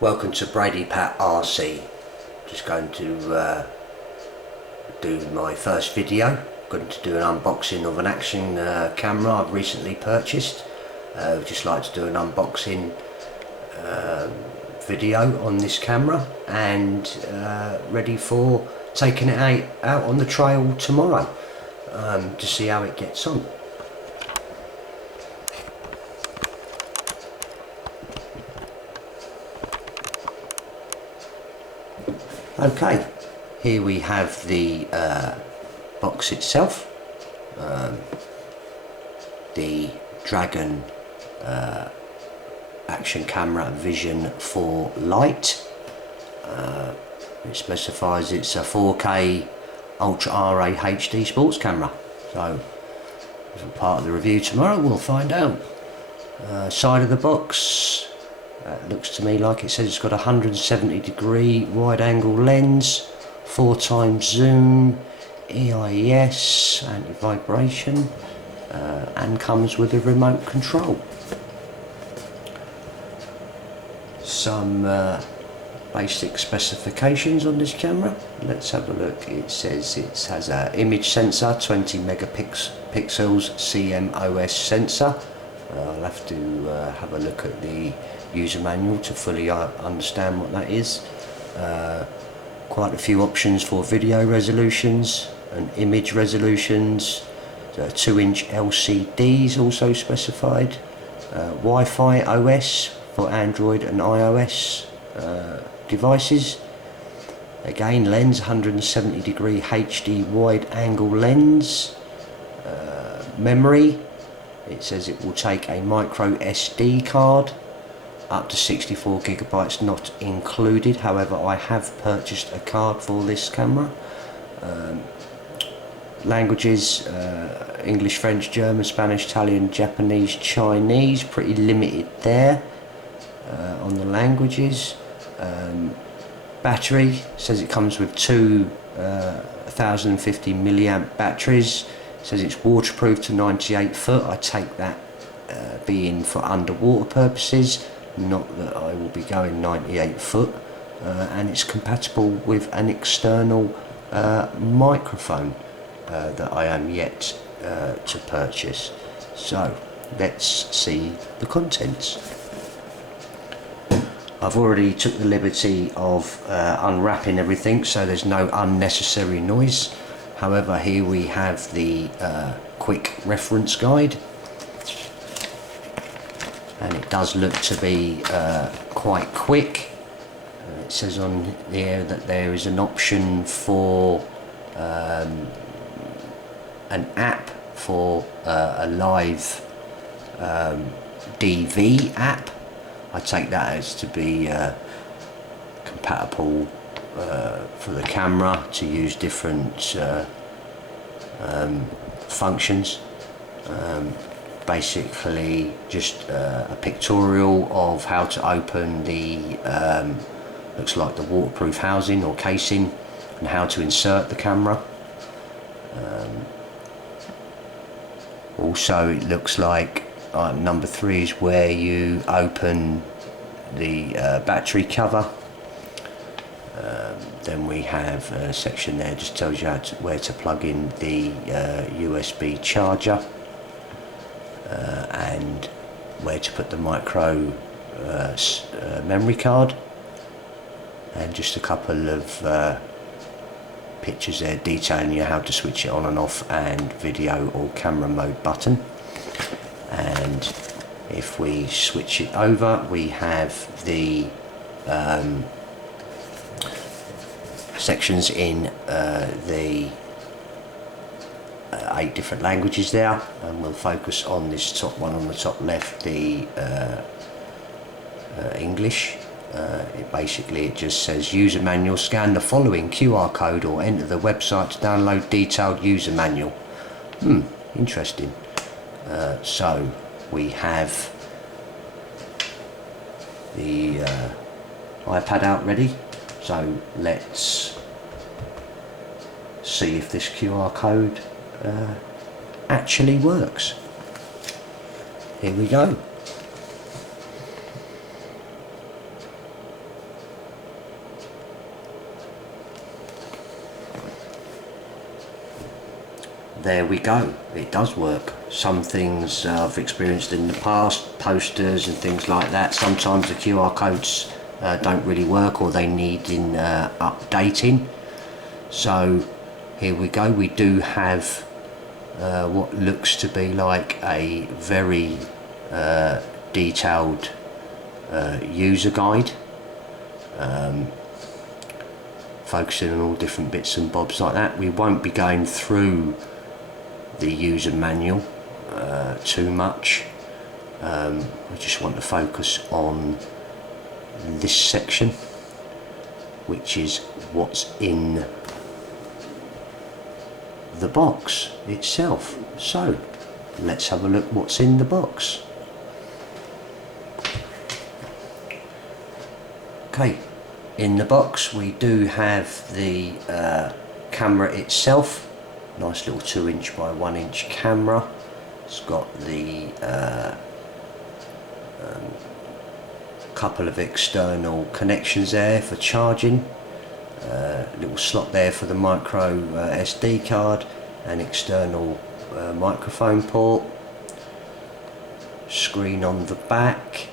Welcome to Brady Pat RC. Just going to do my first video. Going to do an unboxing of an action camera I've recently purchased. Just like to do an unboxing video on this camera, and ready for taking it out on the trail tomorrow to see how it gets on. Okay, here we have the box itself, the Dragon action camera Vision 4 Lite. It specifies it's a 4K Ultra RA HD sports camera, so as a part of the review tomorrow we'll find out. Side of the box, looks to me like it says it's got a 170-degree wide-angle lens, 4x zoom, EIS, anti-vibration, and comes with a remote control. Some basic specifications on this camera. Let's have a look. It says it has an image sensor, 20 megapixels CMOS sensor. I'll have to have a look at the user manual to fully understand what that is. Quite a few options for video resolutions and image resolutions. 2-inch LCDs also specified. Wi-Fi OS for Android and iOS devices. Again, lens, 170-degree HD wide-angle lens. Memory, it says it will take a micro SD card up to 64 gigabytes not included. However, I have purchased a card for this camera. Languages, English, French, German, Spanish, Italian, Japanese, Chinese, pretty limited there on the languages. Battery, says it comes with two 1050 milliamp batteries. Says it's waterproof to 98 foot. I take that being for underwater purposes, not that I will be going 98 foot. And it's compatible with an external microphone that I am yet to purchase. So let's see the contents. I've already took the liberty of unwrapping everything, so there's no unnecessary noise. However, here we have the quick reference guide, and it does look to be quite quick. It says on here that there is an option for an app for a live DV app. I take that as to be compatible for the camera to use different functions. Basically just a pictorial of how to open the looks like the waterproof housing or casing, and how to insert the camera. Also, it looks like number 3 is where you open the battery cover. Then we have a section there just tells you where to plug in the USB charger, and where to put the micro memory card, and just a couple of pictures there detailing you how to switch it on and off, and video or camera mode button. And if we switch it over, we have the sections in the 8 different languages there, and we'll focus on this top one on the top left, the English. It just says user manual, scan the following QR code or enter the website to download detailed user manual. Interesting. So we have the iPad out ready, so let's see if this QR code actually works. Here we go. there we go, it does work. Some things I've experienced in the past, posters and things like that, sometimes the QR codes don't really work, or they need updating. So here we go, we do have what looks to be like a very detailed user guide, focusing on all different bits and bobs like that. We won't be going through the user manual too much. I just want to focus on this section, which is what's in the box itself. So let's have a look what's in the box. Okay, in the box we do have the camera itself. Nice little 2" by 1" camera. It's got the couple of external connections there for charging, little slot there for the micro SD card, and external microphone port, screen on the back,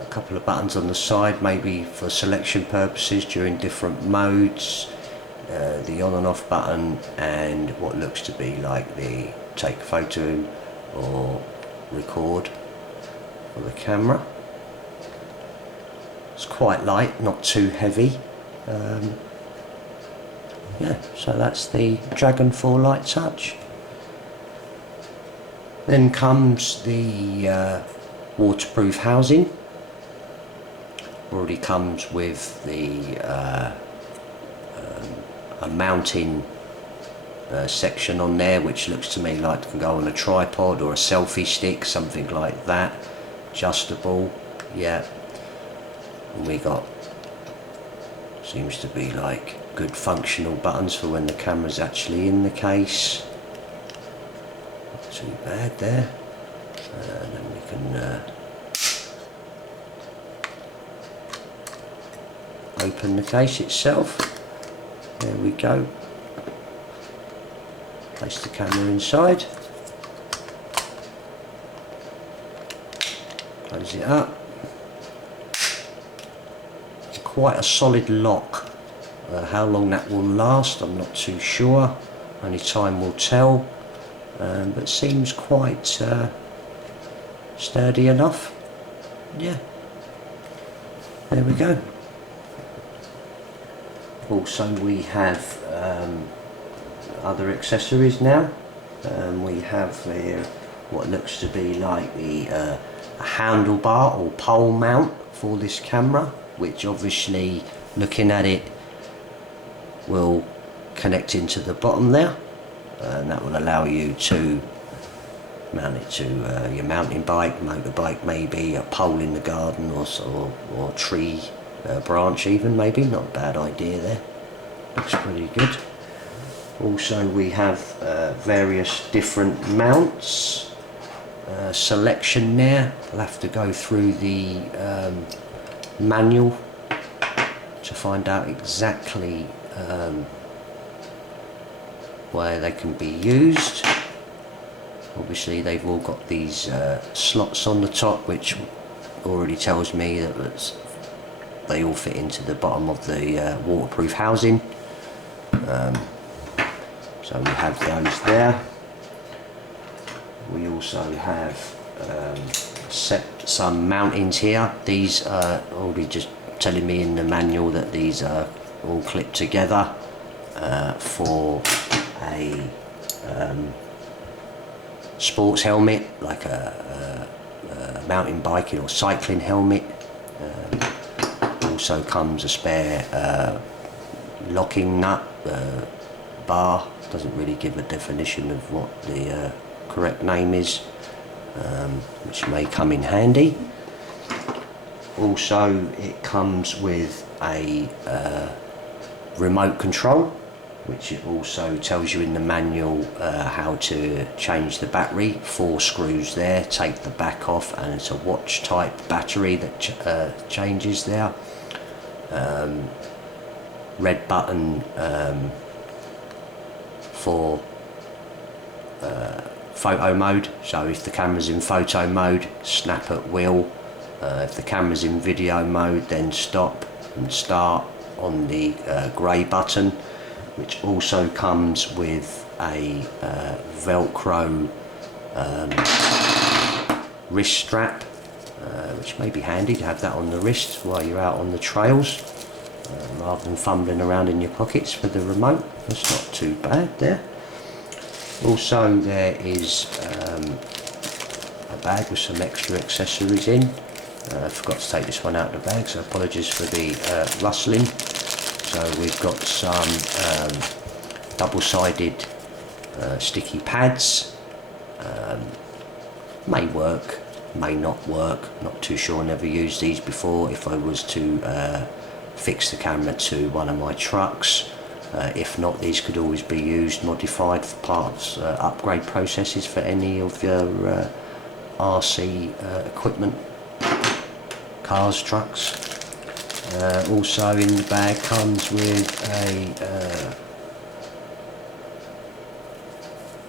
a couple of buttons on the side, maybe for selection purposes during different modes, the on and off button, and what looks to be like the take a photo or record for the camera. It's quite light, not too heavy. Yeah, so that's the Dragon 4 Lite Touch. Then comes the waterproof housing. Already comes with the a mounting section on there, which looks to me like it can go on a tripod or a selfie stick, something like that. Adjustable, yeah. And we got, seems to be like good functional buttons for when the camera's actually in the case. Not too bad there. And then we can open the case itself. There we go. Place the camera inside. Close it up. Quite a solid lock. How long that will last, I'm not too sure. Only time will tell. But seems quite sturdy enough. Yeah. There we go. Also we have other accessories now. We have here what looks to be like the a handlebar or pole mount for this camera, which obviously, looking at it, will connect into the bottom there, and that will allow you to mount it to your mountain bike, motorbike, maybe a pole in the garden, or tree branch even, maybe. Not a bad idea there. Looks pretty good. Also we have various different mounts. Selection there. I'll have to go through the manual to find out exactly where they can be used. Obviously they've all got these slots on the top, which already tells me that they all fit into the bottom of the waterproof housing. So we have those there. We also have set some mountings here. These are already just telling me in the manual that these are all clipped together for a sports helmet, like a mountain biking or cycling helmet. Also comes a spare locking nut bar. Doesn't really give a definition of what the correct name is, which may come in handy. Also it comes with a remote control, which it also tells you in the manual how to change the battery. 4 screws there, take the back off, and it's a watch type battery that changes there. Red button for photo mode, so if the camera's in photo mode, snap at will. If the camera's in video mode, then stop and start on the grey button, which also comes with a Velcro wrist strap, which may be handy to have that on the wrist while you're out on the trails, rather than fumbling around in your pockets for the remote. That's not too bad there. Also, there is a bag with some extra accessories in. I forgot to take this one out of the bag, so apologies for the rustling. So we've got some double-sided sticky pads. May work, may not work, not too sure, never used these before. If I was to fix the camera to one of my trucks, if not, these could always be used, modified for parts, upgrade processes for any of your RC equipment, cars, trucks. Also in the bag comes with a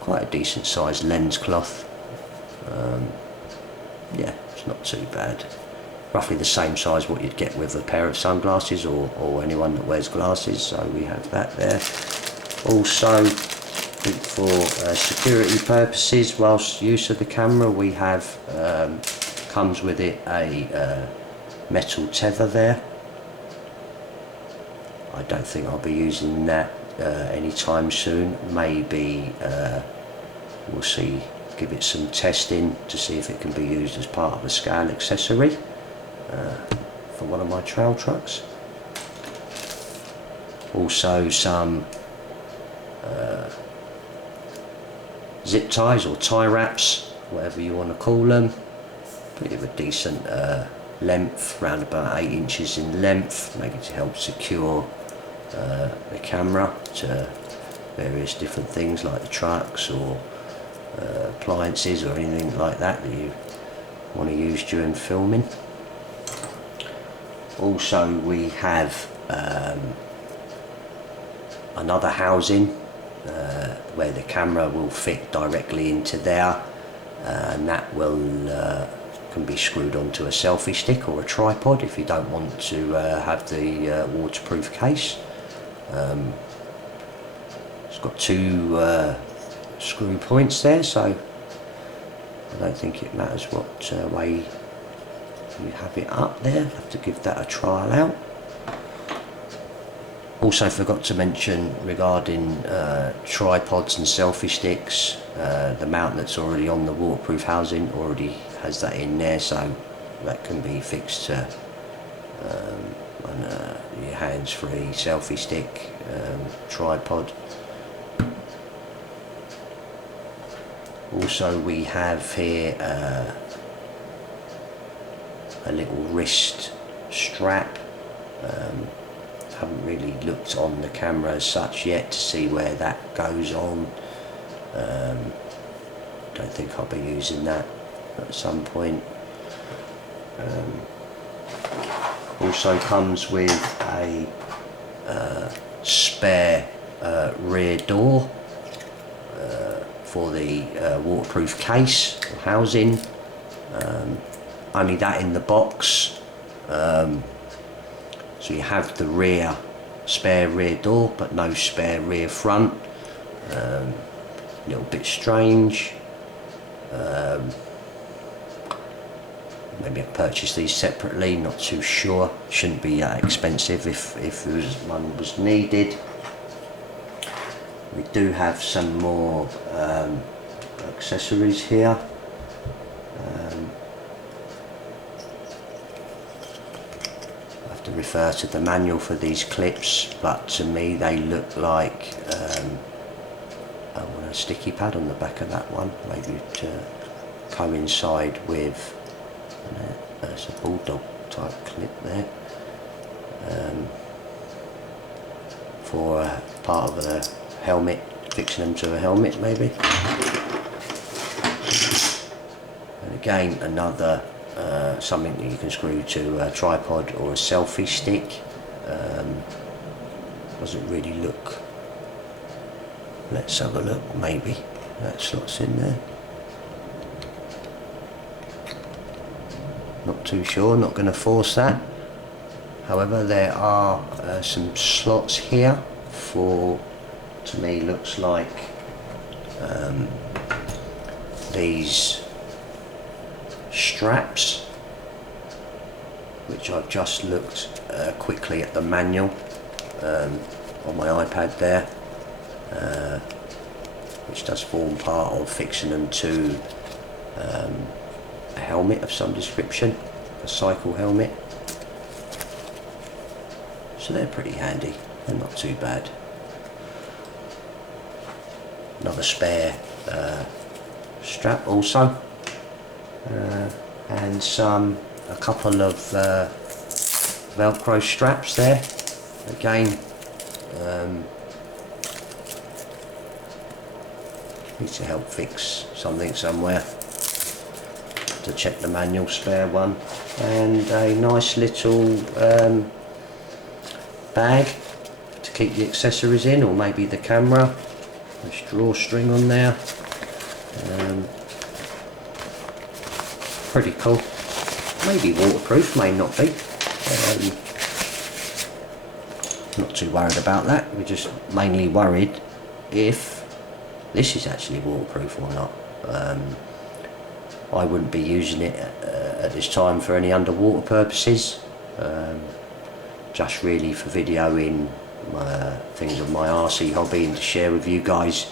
quite a decent sized lens cloth. Yeah, it's not too bad. Roughly the same size what you'd get with a pair of sunglasses or anyone that wears glasses, so we have that there. Also, for security purposes, whilst use of the camera, we have comes with it a metal tether there. I don't think I'll be using that anytime soon. Maybe we'll see, give it some testing to see if it can be used as part of a scale accessory for one of my trail trucks. Also some zip ties or tie wraps, whatever you want to call them. Pretty of a decent length, around about 8 inches in length, maybe to help secure the camera to various different things like the trucks or appliances or anything like that that you want to use during filming. Also, we have another housing where the camera will fit directly into there, and that will can be screwed onto a selfie stick or a tripod if you don't want to have the waterproof case. It's got two screw points there, so I don't think it matters what way you have it up there. Have to give that a trial out. Also forgot to mention regarding tripods and selfie sticks, the mount that's already on the waterproof housing already has that in there, so that can be fixed to on your hands-free selfie stick, tripod. Also we have here a little wrist strap. Haven't really looked on the camera as such yet to see where that goes on. Don't think I'll be using that at some point. Also comes with a spare rear door for the waterproof case or housing. Only that in the box. So you have the spare rear door, but no spare rear front. A little bit strange. Maybe I purchased these separately, not too sure. Shouldn't be that expensive if one was needed. We do have some more accessories here. Refer to the manual for these clips, but to me they look like I want a sticky pad on the back of that one, maybe to coincide with there's a bulldog type clip there, for part of a helmet, fixing them to a helmet maybe. And again, another something that you can screw to a tripod or a selfie stick. Doesn't really look, let's have a look, maybe slots in there. Not too sure, not going to force that. However, there are some slots here for, to me, looks like these straps, which I've just looked quickly at the manual on my iPad there, which does form part of fixing them to a helmet of some description, a cycle helmet. So they're pretty handy, they're not too bad. Another spare strap also, and a couple of Velcro straps there. Again, need to help fix something somewhere. To check the manual, spare one, and a nice little bag to keep the accessories in, or maybe the camera. There's drawstring on there. Pretty cool. Maybe waterproof, may not be. Not too worried about that. We're just mainly worried if this is actually waterproof or not. I wouldn't be using it at this time for any underwater purposes. Just really for videoing things of my RC hobby and to share with you guys.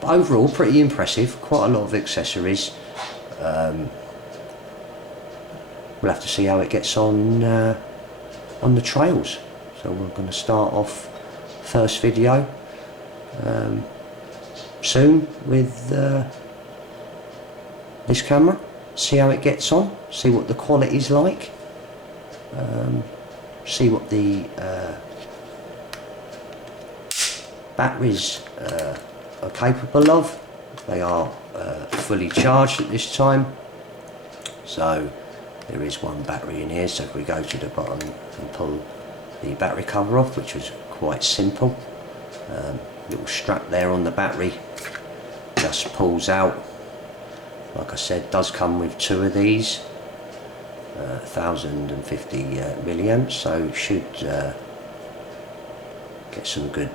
But overall, pretty impressive. Quite a lot of accessories. We'll have to see how it gets on the trails. So we're going to start off first video soon with this camera. See how it gets on. See what the quality's like. See what the batteries are capable of. They are fully charged at this time, so there is one battery in here. So if we go to the bottom and pull the battery cover off, which was quite simple, little strap there on the battery just pulls out. Like I said, does come with two of these, 1050 milliamps, so should get some good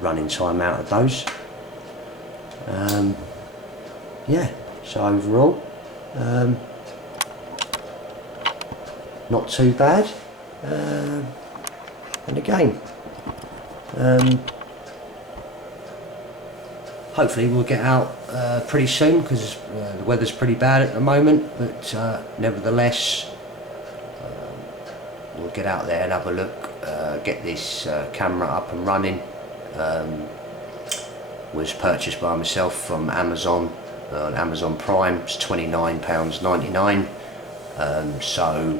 running time out of those. Yeah, so overall not too bad. And again, hopefully we'll get out pretty soon, because the weather's pretty bad at the moment, but nevertheless we'll get out there and have a look, get this camera up and running. Was purchased by myself from Amazon on Amazon Prime. It's £29.99. So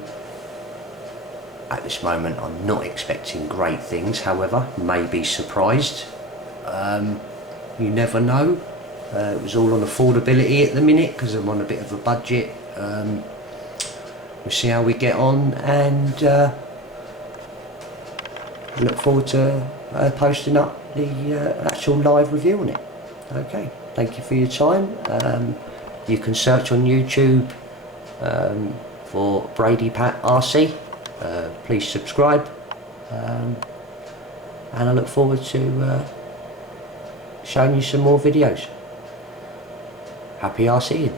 at this moment I'm not expecting great things, however, may be surprised. You never know. It was all on affordability at the minute because I'm on a bit of a budget. We'll see how we get on, and look forward to posting up the actual live review on it. Okay, thank you for your time. You can search on YouTube for Brady Pat RC. Please subscribe, and I look forward to showing you some more videos. Happy RCing.